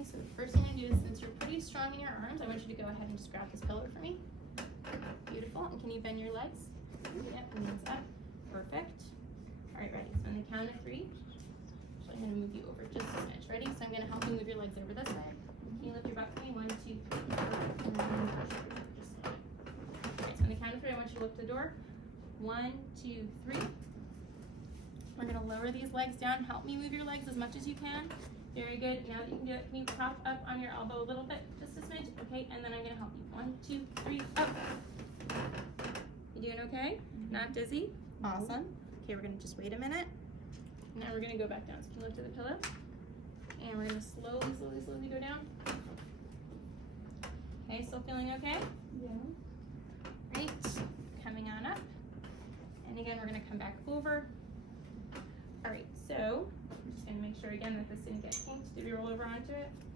Okay, so the first thing I'm gonna do is, since you're pretty strong in your arms, I want you to go ahead and just grab this pillow for me. Beautiful. And can you bend your legs? Yep, knees up. Perfect. All right, ready. So on the count of 3, actually I'm gonna move you over just a smidge. Ready? So I'm gonna help you move your legs over this way. Can you lift your butt for me? 1, 2, 3, 4, and then push it over just a little bit. All right, so on the count of 3, I want you to look to the door. 1, 2, 3. We're gonna lower these legs down. Help me move your legs as much as you can. Very good. Now that you can do it, can you prop up on your elbow a little bit? Just a smidge. Okay, and then I'm gonna help you. 1, 2, 3, up. You doing okay? Not dizzy? Awesome. Okay, we're gonna just wait a minute. Now we're gonna go back down. So can you lift to the pillow? And we're gonna slowly, slowly, slowly go down. Okay, still feeling okay? Yeah. Great. Coming on up. And again, we're gonna come back over. All right, so I'm just gonna make sure again that this didn't get kinked. Did we roll over onto it?